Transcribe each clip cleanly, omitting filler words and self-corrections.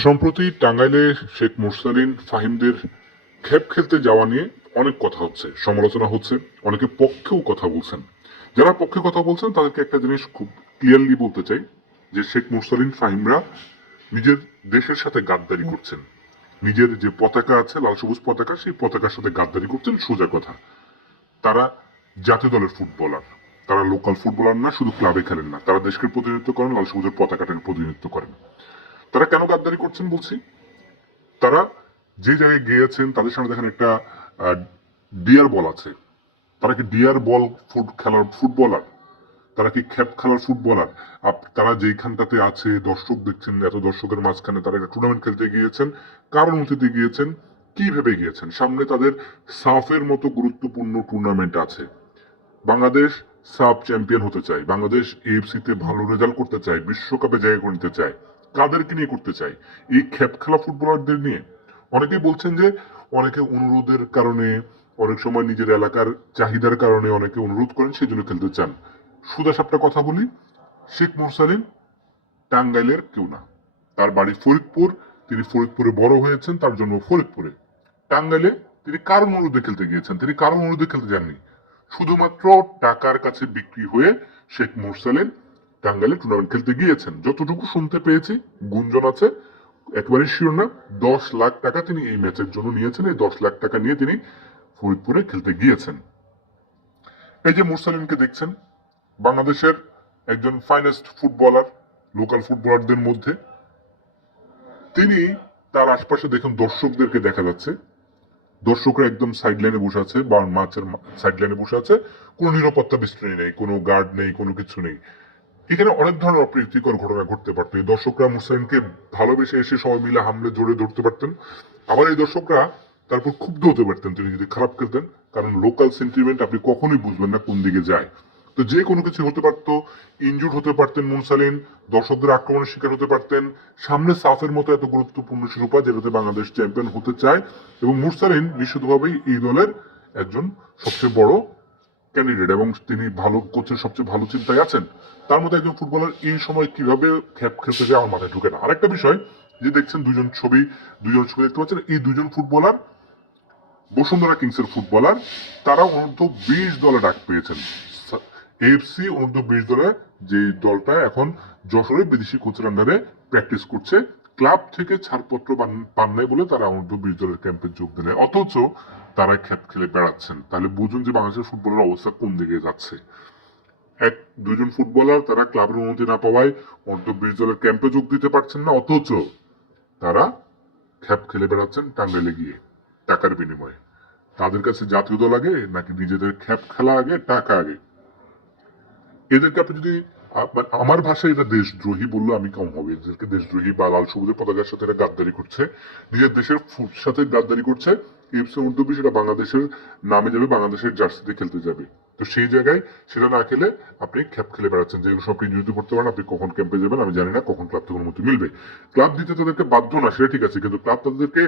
সম্প্রতি টাঙ্গাইলে শেখ মুরসালিন ফাহিমদের খেপ খেলতে যাওয়া নিয়ে অনেক কথা হচ্ছে, সমালোচনা হচ্ছে, অনেকে পক্ষেও কথা বলছেন। যারা পক্ষে কথা বলছেন তাদেরকে একটা জিনিস খুব ক্লিয়ারলি বলতে চাই যে শেখ মুরসালিন ফাহিমরা নিজের দেশের সাথে গাদ্দারি করছেন। নিজের যে পতাকা আছে, লাল সবুজ পতাকা, সেই পতাকার সাথে গাদ্দারি করছেন, সোজা কথা। তারা জাতীয় দলের ফুটবলার, তারা লোকাল ফুটবলার না, শুধু ক্লাবে খেলেন না, তারা দেশকে প্রতিনিধিত্ব করেন, লাল সবুজের পতাকাটাকে প্রতিনিধিত্ব করেন। তারা কেন গাদ্দারি করছেন বলছি, তারা যে জায়গায় গিয়েছেন তাদের সামনে দেখেন একটা ডিয়ার বল আছে। তারা কি ডিয়ার বল খেলার ফুটবলার? তারা কি খেপ খেলার ফুটবলার? তারা যেইখানটাতে আছে, দর্শক দেখছেন, এত দর্শকের মাঝখানে তারা একটা টুর্নামেন্ট খেলতে গিয়েছেন, কার অনুমতিতে গিয়েছেন, কি ভেবে গিয়েছেন? সামনে তাদের সাফের মতো গুরুত্বপূর্ণ টুর্নামেন্ট আছে। বাংলাদেশ সাব চ্যাম্পিয়ন হতে চায়, বাংলাদেশ এএফসি তে ভালো রেজাল্ট করতে চায়, বিশ্বকাপে জায়গা করে নিতে চায়। কাদেরকে নিয়ে করতে চায়? এই খেপ খেলা ফুটবলারদের নিয়ে। অনেকেই বলছেন যে অনেকে অনুরোধের কারণে, অনেক সময় নিজের এলাকার চাহিদার কারণে অনেকে অনুরোধ করেন, সেই জন্য খেলতে চান। সুদা সাপটা কথা বলি, শেখ মুরসালিন টাঙ্গাইলের কেউ না। তার বাড়ি ফরিদপুর, তিনি ফরিদপুরে বড় হয়েছেন, তার জন্ম ফরিদপুরে। টাঙ্গাইলে তিনি কার অনুরোধে খেলতে গিয়েছেন? তিনি কারো অনুরোধে খেলতে যাননি। শুধুমাত্র টাকার কাছে বিক্রি হয়ে শেখ মুরসালিন টাঙ্গাইলে টুর্নামেন্ট খেলতে গিয়েছেন। যতটুকু শুনতে পেয়েছি, গুঞ্জন আছে, একেবারে শিওর না, 10 লাখ টাকা তিনি এই ম্যাচের জন্য নিয়েছেন। এই 10 লাখ টাকা নিয়ে তিনি ফরিদপুরে খেলতে গিয়েছেন। এই যে মুরসালিনকে দেখছেন, বাংলাদেশের একজন ফাইনেস্ট ফুটবলার, লোকাল ফুটবলারদের মধ্যে। তিনি তার আশপাশে দেখুন দর্শকদেরকে দেখা যাচ্ছে, দর্শকরা একদম সাইড লাইনে বসে আছে, বা মাঠের সাইড লাইনে বসে আছে, কোনো নিরাপত্তা বেষ্টনী নেই, কোনো গার্ড নেই, কোনো কিছু নেই। এখানে অনেক ধরনের অপ্রীতিকর ঘটনা ঘটতে পারতো। এই দর্শকরা মুসলিমকে ভালোবেসে এসে সবাই মিলে হামলে জোরে ধরতে পারতেন। আবার এই দর্শকরা তারপর ক্ষুব্ধ হতে পারতেন তিনি যদি খারাপ খেলতেন, কারণ লোকাল সেন্টিমেন্ট আপনি কখনোই বুঝবেন না কোন দিকে যায়। তো যে কোনো কিছু হতে পারতো, ইনজুর্ড হতে পারতেন মুরসালিন, দর্শকদের আক্রমণের শিকার হতে পারতেন। সামনে সাফের মতো এত গুরুত্বপূর্ণ শিরোপা, যেটাতে বাংলাদেশ চ্যাম্পিয়ন হতে চায়, এবং মুরসালিন নিশ্চিতভাবেই এই দলের একজন সবচেয়ে বড় ক্যান্ডিডেট, এবং তিনি ভালো কোচের সবচেয়ে ভালো চিন্তায় আছেন। তার মধ্যে একজন ফুটবলার এই সময় কিভাবে খেপ খেলতে যায় আমার মাথায় ঢুকে না। আরেকটা বিষয়, যে দেখছেন দুজন ছবি দেখতে পাচ্ছেন, এই দুজন ফুটবলার বসুন্ধরা কিংসের ফুটবলার। তারা অনূর্ধ্ব-20 দলে ডাক পেয়েছেন। এএফসি অনূর্ধ্ব-20 দলে, যে দলটা এখন যশোরে বিদেশি কোচের আন্ডারে প্র্যাকটিস করছে, ক্লাব থেকে ছাড়পত্র পান নাই বলে তারা অনূর্ধ্ব-20 দলের ক্যাম্পে যোগ দিলেন, অথচ তারা খেপ খেলে বেড়াচ্ছেন। তাহলে বুঝুন যে বাংলাদেশের ফুটবলের অবস্থা কোন দিকে যাচ্ছে। দুজন ফুটবলার তারা ক্লাবের অনুমতি না পাওয়ায় অনূর্ধ্ব-20 দলের ক্যাম্পে যোগ দিতে পারছেন না, অথচ তারা খেপ খেলে বেড়াচ্ছেন টাঙ্গাইলে গিয়ে টাকার বিনিময়ে। তাদের কাছে জাতীয় দল আগে নাকি নিজেদের খেপ খেলা আগে, টাকা আগে? এদেরকে আপনি যদি আমার ভাষায় এটা দেশদ্রোহী বললে আমি কম হবে। এদেরকে দেশদ্রোহী বা লাল সবুজের পতাকার সাথে এরা গাদ্দারি করছে, নিজের দেশের সাথে গাদ্দারি করছে। এফসি অনূর্ধ্ব-20 সেটা বাংলাদেশের নামে যাবে, বাংলাদেশের জার্সিতে খেলতে যাবে। তো সেই জায়গায় সেটা না খেলে আপনি খেপ খেলে বেড়াচ্ছেন, যেগুলো সব আপনি নিয়োজিত করতে পারেন। আপনি কখন ক্যাম্পে যাবেন আমি জানি না, কখন ক্লাব থেকে অনুমতি মিলবে। ক্লাব দিতে তাদেরকে বাধ্য না, সেটা ঠিক আছে, কিন্তু ক্লাব তাদেরকে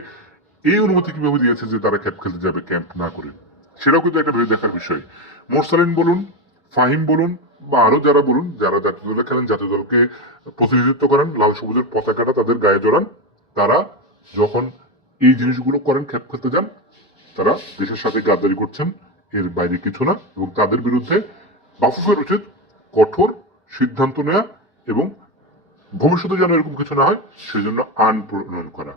এই অনুমতি কিভাবে দিয়েছে যে তারা ক্যাম্প খেলতে যাবে ক্যাম্প না করে? সেটাও কিন্তু একটা ভেবে দেখার বিষয়। মোরসালিন বলুন, ফাহিম বলুন, বা আরো যারা বলুন, যারা জাতীয় দলে খেলেন, জাতীয় দলকে প্রতিনিধিত্ব করেন, লাল সবুজের পতাকাটা তাদের গায়ে জড়ান, তারা যখন এই জিনিসগুলো করেন, খেপ খেলতে যান, তারা দেশের সাথে গাদ্দারি করছেন, এর বাইরে কিছু না। এবং তাদের বিরুদ্ধে বাফুফের উচিত কঠোর সিদ্ধান্ত নেওয়া, এবং ভবিষ্যতে যেন এরকম কিছু না হয় সেজন্য আইন প্রণয়ন করা।